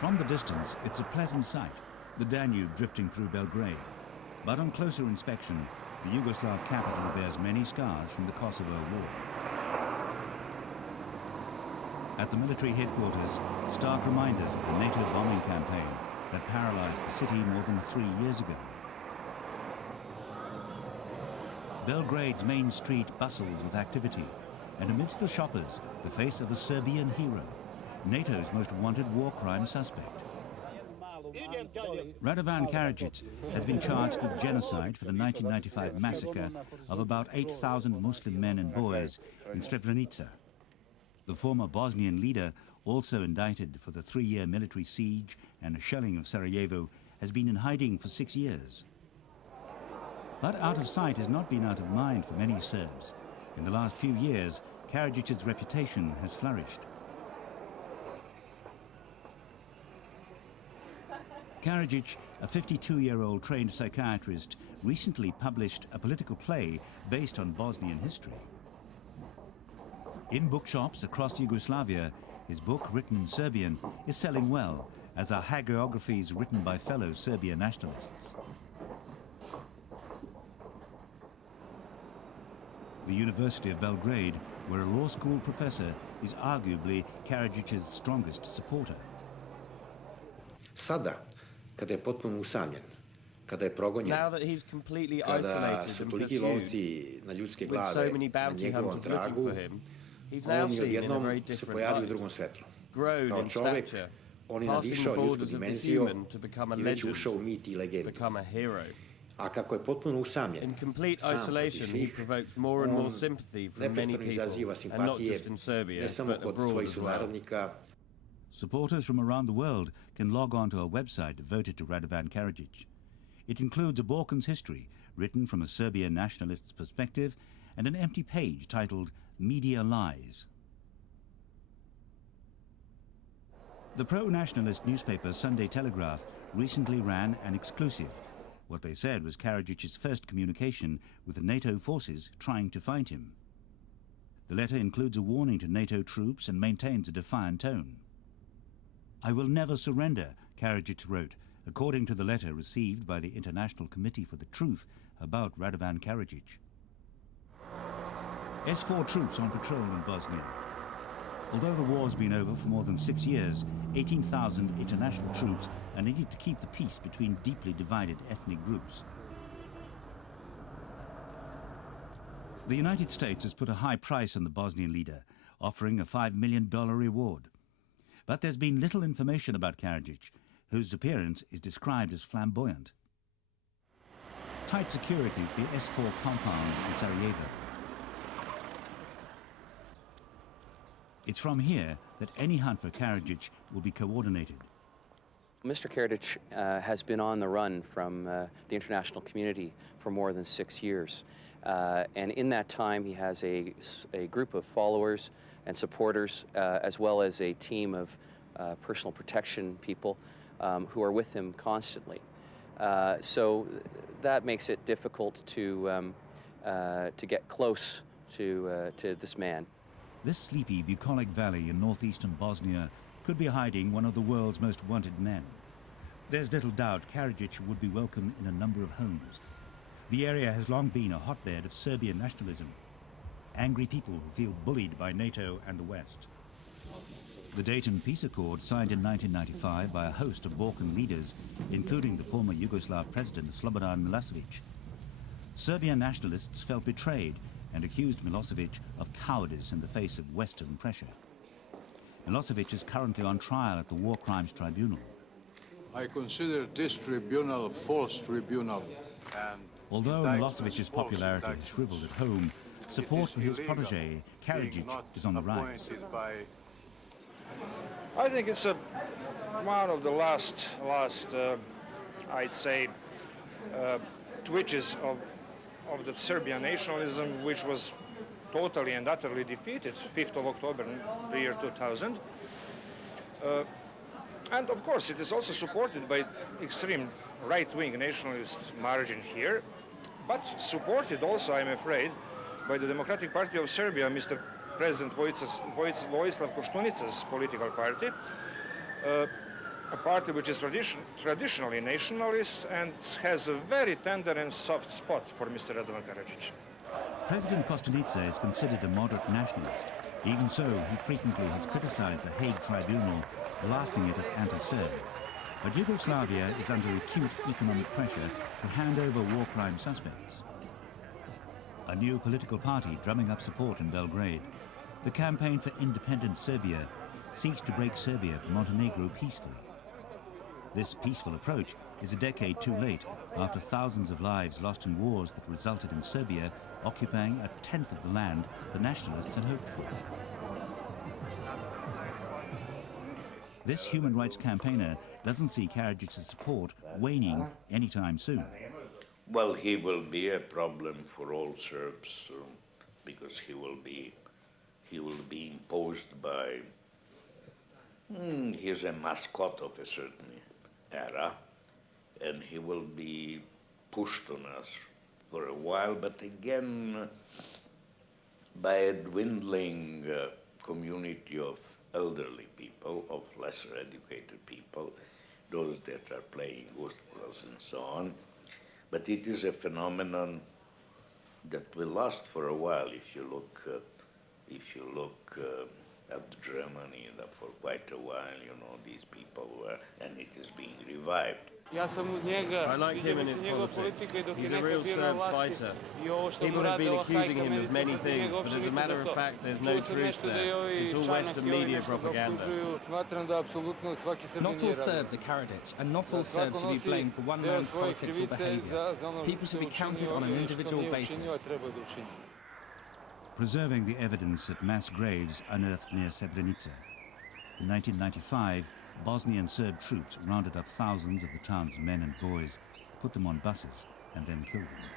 From the distance, it's a pleasant sight, the Danube drifting through Belgrade. But on closer inspection, the Yugoslav capital bears many scars from the Kosovo War. At the military headquarters, stark reminders of the NATO bombing campaign that paralyzed the city more than 3 years ago. Belgrade's main street bustles with activity, and amidst the shoppers, the face of a Serbian hero, NATO's most wanted war crime suspect. Radovan Karadzic has been charged with genocide for the 1995 massacre of about 8,000 Muslim men and boys in Srebrenica. The former Bosnian leader, also indicted for the 3-year military siege and shelling of Sarajevo, has been in hiding for 6 years. But out of sight has not been out of mind for many Serbs. In the last few years, Karadzic's reputation has flourished. Karadzic, a 52-year-old trained psychiatrist, recently published a political play based on Bosnian history. In bookshops across Yugoslavia, his book, written in Serbian, is selling well, as are hagiographies written by fellow Serbian nationalists. The University of Belgrade, where a law school professor is arguably Karadzic's strongest supporter. Sada, kada je potpuno usamljen, kada je progonjen, now that he's completely kada isolated su and toliki pursued, lovci na ljudske with glave so many na bounty njegovom hunters looking tragu, for him, he's now on je seen in a very odjednom se different pojavio u light, drugom svetlu. grown Kao in čovek, stature, on je passing the nadišao ljudsku borders of the dimenziju human to become a I već legend, ušao u mit I legendu. become a hero. A kako je potpuno usamljen, In complete sam protiv isolation, he svih, provokes more and more on sympathy from many neprestano people, izaziva and not simpatije, just in Serbia, ne samo but kod abroad svojih as well. sunarodnika. Supporters from around the world can log on to a website devoted to Radovan Karadzic. It includes a Balkans history written from a Serbian nationalist's perspective and an empty page titled Media Lies. The pro-nationalist newspaper Sunday Telegraph recently ran an exclusive. What they said was Karadzic's first communication with the NATO forces trying to find him. The letter includes a warning to NATO troops and maintains a defiant tone. "I will never surrender," Karadzic wrote, according to the letter received by the International Committee for the Truth about Radovan Karadzic. S4 troops on patrol in Bosnia. Although the war's been over for more than 6 years, 18,000 international troops are needed to keep the peace between deeply divided ethnic groups. The United States has put a high price on the Bosnian leader, offering a $5 million reward. But there's been little information about Karadzic, whose appearance is described as flamboyant. Tight security at the S4 compound in Sarajevo. It's from here that any hunt for Karadzic will be coordinated. Mr. Karadzic has been on the run from the international community for more than 6 years. And in that time, he has a group of followers and supporters, as well as a team of personal protection people who are with him constantly. So that makes it difficult to get close to this man. This sleepy, bucolic valley in northeastern Bosnia could be hiding one of the world's most wanted men. There's little doubt Karadzic would be welcome in a number of homes. The area has long been a hotbed of Serbian nationalism. Angry people who feel bullied by NATO and the West. The Dayton Peace Accord, signed in 1995 by a host of Balkan leaders, including the former Yugoslav president Slobodan Milosevic. Serbian nationalists felt betrayed and accused Milosevic of cowardice in the face of Western pressure. Milosevic is currently on trial at the War Crimes Tribunal. I consider this tribunal a false tribunal. Although Milosevic's popularity has shriveled at home, support for his protege, Karadzic, is on the rise. I think it's one of the last I'd say, twitches of the Serbian nationalism, which was totally and utterly defeated 5th of October in the year 2000. And of course, it is also supported by extreme right-wing nationalist margin here, but supported also, I'm afraid, by the Democratic Party of Serbia, Mr. President Vojislav Koštunica's political party. a party which is traditionally nationalist and has a very tender and soft spot for Mr. Radovan Karadzic. President Kostunica is considered a moderate nationalist. Even so, he frequently has criticized the Hague Tribunal, blasting it as anti-Serb. But Yugoslavia is under acute economic pressure to hand over war crime suspects. A new political party drumming up support in Belgrade, the Campaign for Independent Serbia, seeks to break Serbia from Montenegro peacefully. This peaceful approach is a decade too late after thousands of lives lost in wars that resulted in Serbia occupying a tenth of the land the nationalists had hoped for. This human rights campaigner doesn't see Karadzic's support waning anytime soon. Well, he will be a problem for all Serbs because he will be imposed by. He's a mascot of a certain era, and he will be pushed on us for a while, but again, by a dwindling community of elderly people, of lesser educated people, those that are playing Gustas and so on. But it is a phenomenon that will last for a while. If you look at Germany, that for quite a while, these people were, and it is being revived. I like him and his politics. He's a real Serb fighter. People have been accusing him of many things, but as a matter of fact, there's no truth there. It's all Western media propaganda. Not all Serbs are Karadzic, and not all Serbs should be blamed for one man's politics or behaviour. People should be counted on an individual basis. Preserving the evidence at mass graves unearthed near Srebrenica. In 1995, Bosnian Serb troops rounded up thousands of the town's men and boys, put them on buses, and then killed them.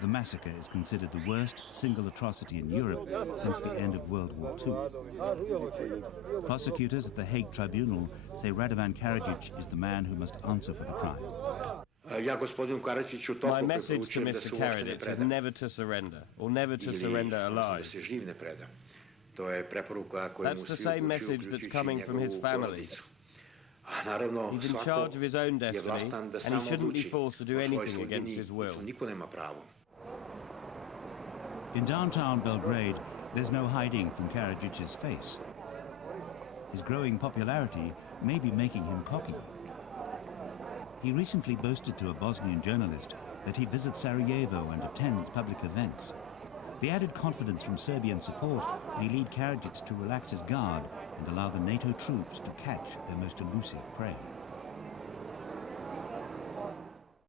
The massacre is considered the worst single atrocity in Europe since the end of World War II. Prosecutors at the Hague Tribunal say Radovan Karadzic is the man who must answer for the crime. My message to Mr. Karadzic is never to surrender, or never to surrender alive. That's the same message that's coming from his family. He's in charge of his own destiny, and he shouldn't be forced to do anything against his will. In downtown Belgrade, there's no hiding from Karadzic's face. His growing popularity may be making him cocky. He recently boasted to a Bosnian journalist that he visits Sarajevo and attends public events. The added confidence from Serbian support may lead Karadzic to relax his guard and allow the NATO troops to catch their most elusive prey.